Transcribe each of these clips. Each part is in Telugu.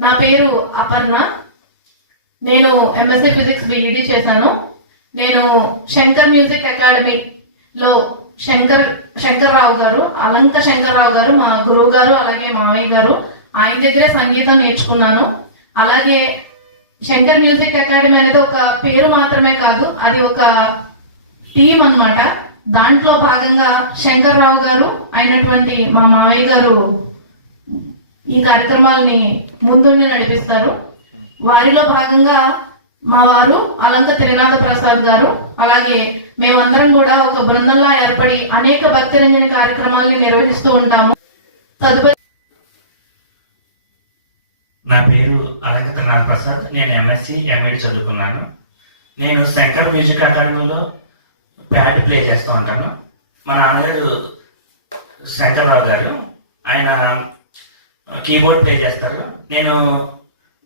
నా పేరు అపర్ణ. నేను ఎంఎస్సీ ఫిజిక్స్ బిఈడి చేశాను. నేను శంకర్ మ్యూజిక్ అకాడమీ లో శంకర్ శంకర్ రావు గారు అలంక శంకర్ రావు గారు మా గురువు గారు అలాగే మామయ్య గారు ఆయన దగ్గరే సంగీతం నేర్చుకున్నాను. అలాగే శంకర్ మ్యూజిక్ అకాడమీ అనేది ఒక పేరు మాత్రమే కాదు అది ఒక టీం అనమాట దాంట్లో భాగంగా శంకర్ రావు గారు అయినటువంటి మా మామయ్య గారు ఈ కార్యక్రమాల్ని ముందుండి నడిపిస్తారు. వారిలో భాగంగా మా వారు అలంక త్రినాథ ప్రసాద్ గారు అలాగే మేమందరం కూడా ఒక బృందంలా ఏర్పడి అనేక భక్తిరంజన కార్యక్రమాల్ని నిర్వహిస్తూ ఉంటాము. తదుపరి నా పేరు అలంకత నాథ్ ప్రసాద్ నేను ఎంఎస్సి ఎంఏడి చదువుకున్నాను. నేను శంకర్ మ్యూజిక్ అకాడమీలో ప్యాడ్ ప్లే చేస్తూ ఉంటాను. మా నాన్నగారు శంకర్రావు గారు. ఆయన కీబోర్డ్ ప్లే చేస్తారు. నేను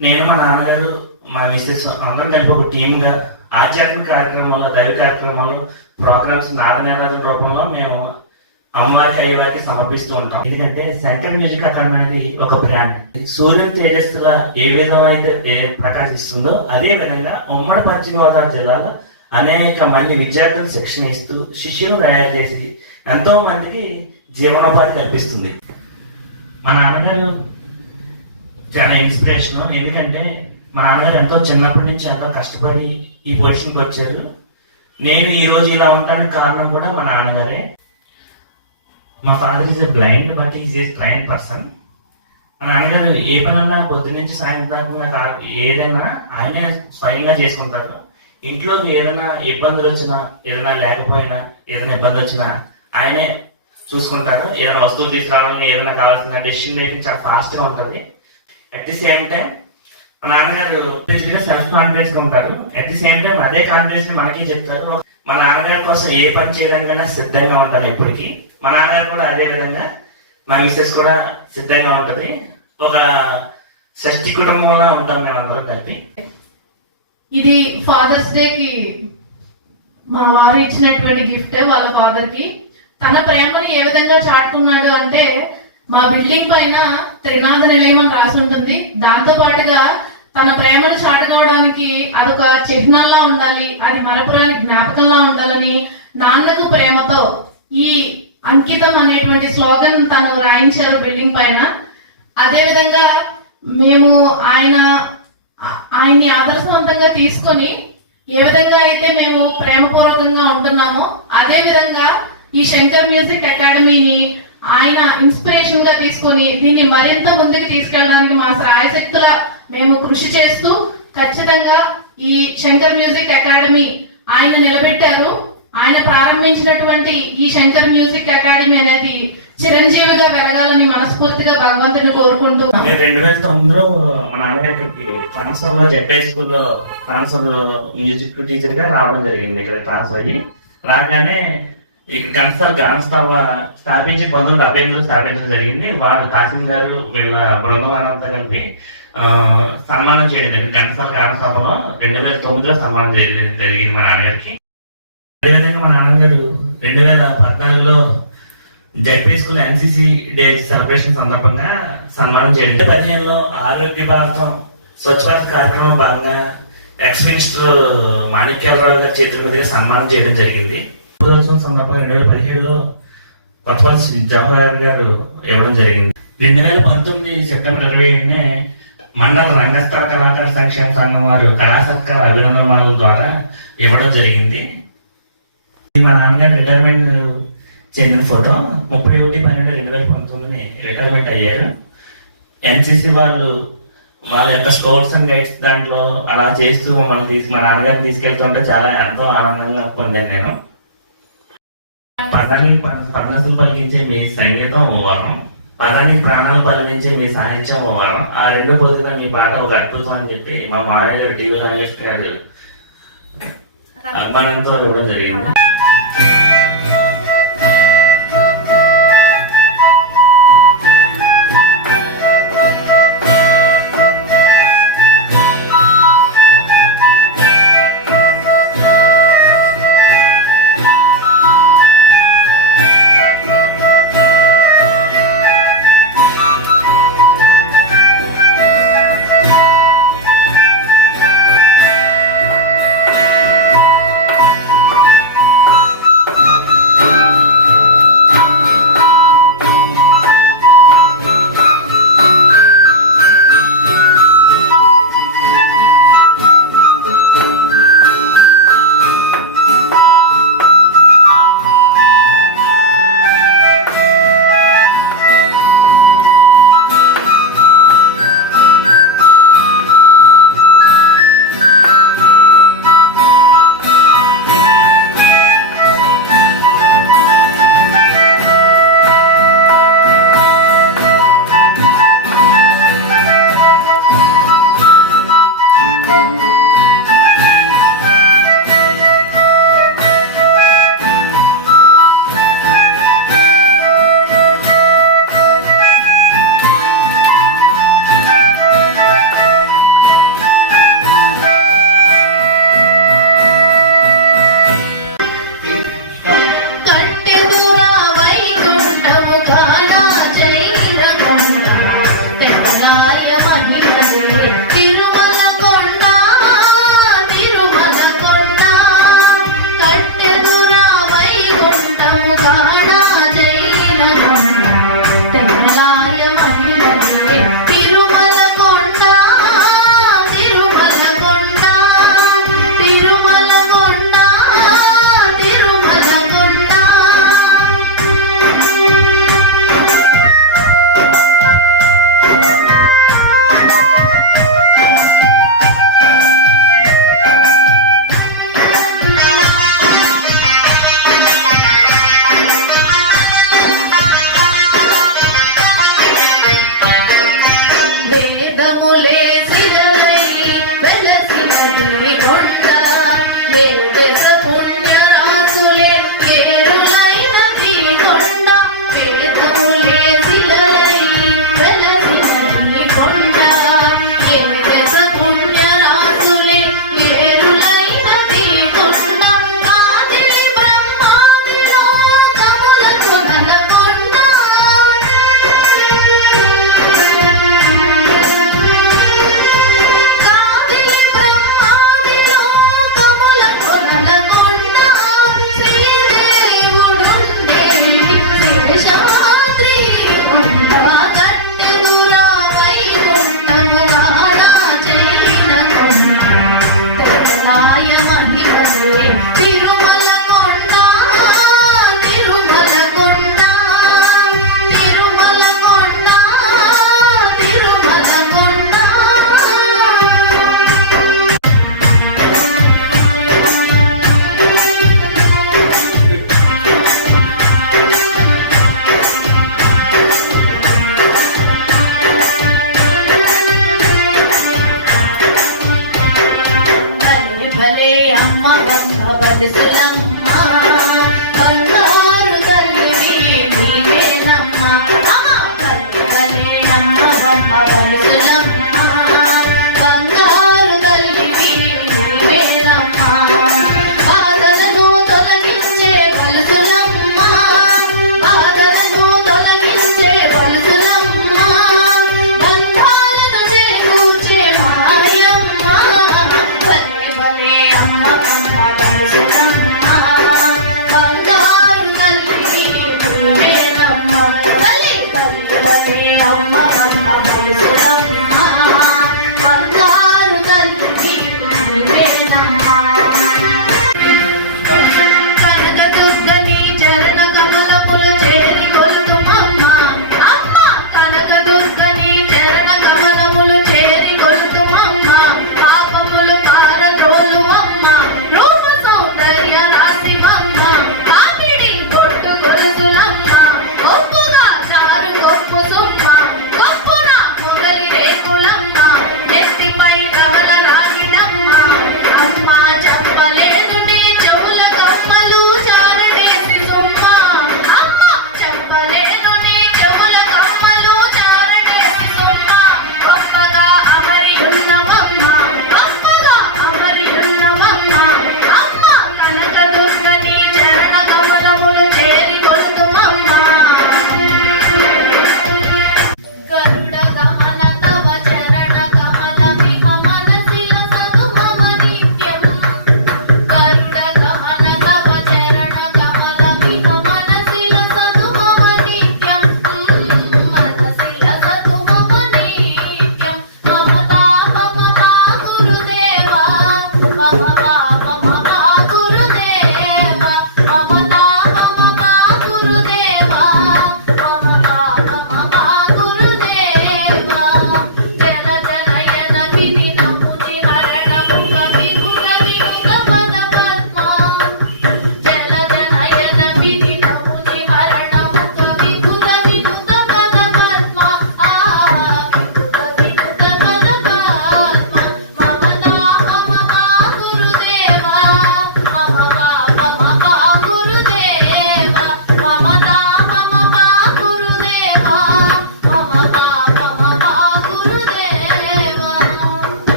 నేను మా నాన్నగారు మా మిస్సెస్ అందరం కలిపి ఒక టీమ్గా ఆధ్యాత్మిక కార్యక్రమాల్లో దైవ కార్యక్రమాలు ప్రోగ్రామ్స్ నాదనిరాజన రూపంలో మేము అమ్మవారికి అయ్యవారికి సమర్పిస్తూ ఉంటాం. ఎందుకంటే సెంట్రల్ మ్యూజిక్ అకాడమీ అనేది ఒక బ్రాండ్. సూర్యుని తేజస్సులా ఏ విధం అయితే ప్రకాశిస్తుందో అదే విధంగా ఉమ్మడి పశ్చిమగోదావరి జిల్లాలో అనేక మంది విద్యార్థులు శిక్షణ ఇస్తూ శిష్యులు తయారు చేసి ఎంతో మందికి జీవనోపాధి కల్పిస్తుంది. మా నాన్నగారు చాలా ఇన్స్పిరేషన్. ఎందుకంటే మా నాన్నగారు ఎంతో చిన్నప్పటి నుంచి ఎంతో కష్టపడి ఈ పొజిషన్కి వచ్చారు. నేను ఈ రోజు ఇలా ఉండడానికి కారణం కూడా మా నాన్నగారే. మా father is a blind but is is blind person మా నాన్నగారు ఏ పనన్నా పొద్దు నుంచి సాయంత్రం దాకా ఏదైనా ఆయనే స్వయంగా చేసుకుంటారు. ఇంట్లో ఏదైనా ఇబ్బందులు వచ్చినా ఏదైనా లేకపోయినా ఏదైనా ఇబ్బంది వచ్చినా ఆయనే చూసుకుంటారు. ఏదైనా వస్తువులు తీసుకురావాలని ఏదైనా కావాల్సిన డెసిషన్ మేకింగ్ చాలా ఫాస్ట్గా ఉంటుంది. అట్ ది సేమ్ టైం మా నాన్నగారు సెల్ఫ్ కాన్ఫిడెన్స్గా ఉంటారు. అట్ ది సేమ్ టైం అదే కాన్ఫిడెన్స్ మనకే చెప్తారు. మా నాన్నగారి కోసం ఏ పని చేయడానికైనా సిద్ధంగా ఉంటాను ఎప్పటికీ. మా నాన్నగారు కూడా అదే విధంగా మా మిస్సెస్ కూడా సిద్ధంగా ఉంటది. ఒక షష్టి కుటుంబంలా ఉంటాం మేమందరం కలిపి. ఇది ఫాదర్స్ డే కి మా వారు ఇచ్చినటువంటి గిఫ్ట్ వాళ్ళ ఫాదర్కి. తన ప్రేమను ఏ విధంగా చాటుకున్నాడు అంటే మా బిల్డింగ్ పైన త్రినాథ నిలయం అని రాసి ఉంటుంది. దాంతో పాటుగా తన ప్రేమను చాటుకోవడానికి అదొక చిహ్నంలా ఉండాలి అది మరపురాని జ్ఞాపకంలా ఉండాలని నాన్నకు ప్రేమతో ఈ అంకితం అనేటువంటి స్లోగన్ తను రాయించారు బిల్డింగ్ పైన. అదే విధంగా మేము ఆయన ఆయన్ని ఆదర్శవంతంగా తీసుకొని ఏ విధంగా అయితే మేము ప్రేమపూర్వకంగా ఉంటున్నామో అదే విధంగా ఈ శంకర్ మ్యూజిక్ అకాడమీని ఆయన ఇన్స్పిరేషన్గా తీసుకొని దీన్ని మరింత ముందుకు తీసుకెళ్ళడానికి మా శ్రాయశక్తుల మేము కృషి చేస్తూ ఖచ్చితంగా ఈ శంకర్ మ్యూజిక్ అకాడమీ ఆయన నిలబెట్టారు. ఆయన ప్రారంభించినటువంటి ఈ శంకర్ మ్యూజిక్ అకాడమీ అనేది చిరంజీవిగా వెలగాలని మనస్ఫూర్తిగా భగవంతుని కోరుకుంటూ రెండు వేల తొమ్మిదిలో మా నాన్నగారికి ట్రాన్స్ఫర్లో జెడ్ఐ స్కూల్లో ట్రాన్స్ఫర్ మ్యూజిక్ టీచర్గా రావడం జరిగింది. ఇక్కడ ట్రాన్స్ఫర్ అయ్యి రాగానే ఈ ఘంటసాల గ్రామస్థాప స్థాపించి పంతొమ్మిది డెబ్బై ఎనిమిదిలో స్థాపించడం జరిగింది. వారు కాసిం గారు వీళ్ళ బృందం అంతా కలిపి సన్మానం చేయడం జరిగింది. ఘంటసాల గ్రామస్థాపలో రెండు వేల తొమ్మిదిలో సన్మానం చేయడం జరిగింది మా నాన్నగారికి. అదేవిధంగా మా నాన్నగారు రెండు వేల పద్నాలుగులో ZP school NCC day celebration సందర్భంగా సన్మానం చేయడం పదిహేనులో ఆరోగ్య భారతం స్వచ్ఛ భారత్ కార్యక్రమం భాగంగా ఎక్స్ మినిస్టర్ మాణిక్యాలరావు గారి చేతుల మీదుగా సన్మానం చేయడం జరిగింది. దినోత్సవం సందర్భంగా రెండు వేల పదిహేడులో కొత్తపల్లి జవహర్ గారు ఇవ్వడం జరిగింది. రెండు వేల పంతొమ్మిది సెప్టెంబర్ ఇరవై ఏడునే మండల రంగస్థల కళాకార సంక్షేమ సంఘం వారు కళాసత్కార అభినందనల ద్వారా ఇవ్వడం జరిగింది. ఇది మా నాన్నగారు రిటైర్మెంట్ చెందిన ఫోటో. ముప్పై ఒకటి పన్నెండు రెండు వేల పంతొమ్మిది రిటైర్మెంట్ అయ్యారు ఎన్సిసి వాళ్ళు వాళ్ళ యొక్క స్టోర్స్ అండ్ గైడ్స్ దాంట్లో అలా చేస్తూ మమ్మల్ని తీసి మా నాన్నగారు తీసుకెళ్తుంటే చాలా ఎంతో ఆనందంగా పొందాను నేను. పదాన్ని పదనసులు పలికించే మీ సంగీతం ఓ వరం. పదానికి ప్రాణాలు పలికించే మీ సాహిత్యం ఓ వరం. ఆ రెండు పొందిన మీ పాట ఒక అద్భుతం అని చెప్పి మా మామయ్య గారు టీవీ రాజేష్ గారు అభిమానంతో ఇవ్వడం జరిగింది.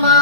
ま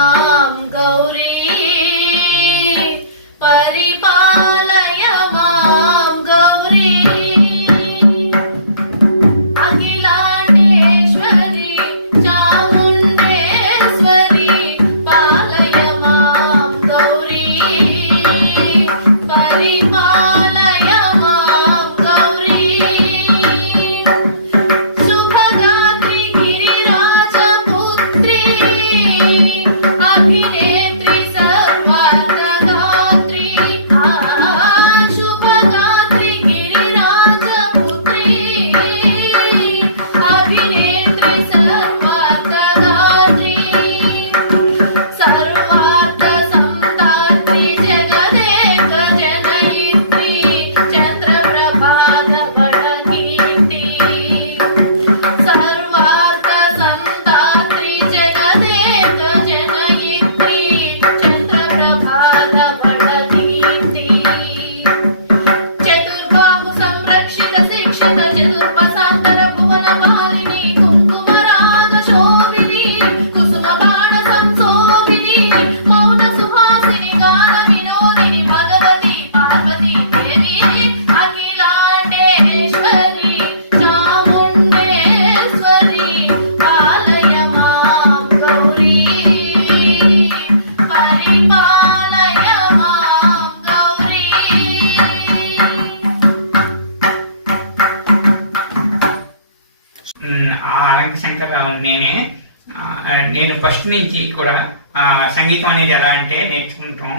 ఫస్ట్ నుంచి కూడా ఆ, సంగీతం అనేది ఎలా అంటే నేర్చుకుంటాం.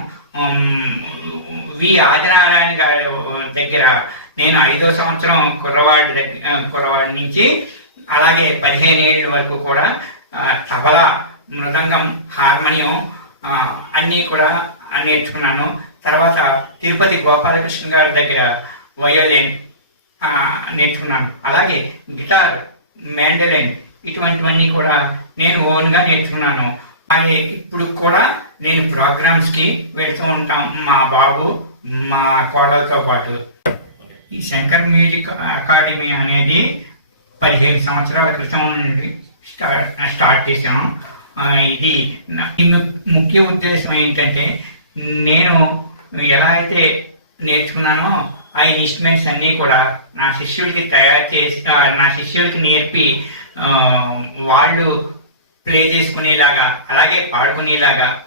వి ఆదినారాయణ గారి దగ్గర నేను ఐదో సంవత్సరం కుర్రవాడి దగ్గర కుర్రవాడి నుంచి అలాగే పదిహేను ఏళ్ళ వరకు కూడా తబలా మృదంగం హార్మోనియం అన్నీ కూడా నేర్చుకున్నాను. తర్వాత తిరుపతి గోపాలకృష్ణ గారి దగ్గర వయోలిన్ నేర్చుకున్నాను. అలాగే గిటార్ మ్యాండలిన్ ఇటువంటివన్నీ కూడా నేను ఓన్గా నేర్చుకున్నాను. ఆయన ఇప్పుడు కూడా నేను ప్రోగ్రామ్స్కి వెళ్తూ ఉంటాం. మా బాబు మా కోడలతో పాటు. ఈ శంకర్ మ్యూజిక్ అకాడమీ అనేది పదిహేను సంవత్సరాల క్రితం నుండి స్టార్ట్ స్టార్ట్ చేశాను. ఇది ముఖ్య ఉద్దేశం ఏంటంటే నేను ఎలా అయితే నేర్చుకున్నానో ఆ ఇన్స్ట్రుమెంట్స్ అన్నీ కూడా నా శిష్యులకి తయారు చేసి నా శిష్యులకి నేర్పి వాళ్ళు ప్లే చేసుకునేలాగా అలాగే పాడుకునేలాగా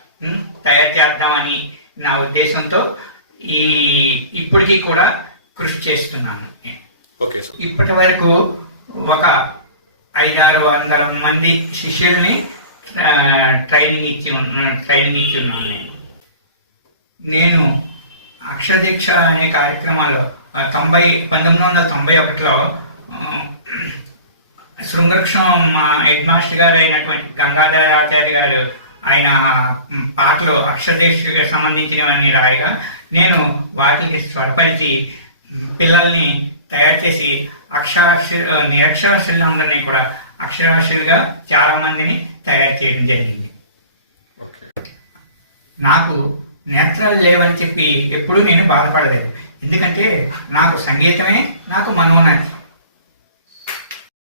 తయారు చేద్దామని నా ఉద్దేశంతో ఈ ఇప్పటికీ కూడా కృషి చేస్తున్నాను. ఇప్పటి వరకు ఒక ఐదారు వందల మంది శిష్యుల్ని ట్రైనింగ్ ఇచ్చి ట్రైనింగ్ ఇచ్చి ఉన్నాను నేను. నేను అక్షరదీక్ష అనే కార్యక్రమాలు తొంభై పంతొమ్మిది వందల తొంభై ఒకటిలో శృంగక్షం మా హెడ్ మాస్టర్ గారు అయినటువంటి గంగాధర ఆచార్య గారు ఆయన పాటలు అక్షరదేశకు సంబంధించినవన్నీ రాయగా నేను వాటికి స్వరపరిచి పిల్లల్ని తయారు చేసి అక్షరాస్య నిరక్షరాస్యులందరినీ కూడా అక్షరాస్యులుగా చాలా మందిని తయారు చేయడం జరిగింది. నాకు నేత్రాలు లేవని చెప్పి ఎప్పుడూ నేను బాధపడలేదు. ఎందుకంటే నాకు సంగీతమే నాకు మనోన్నతి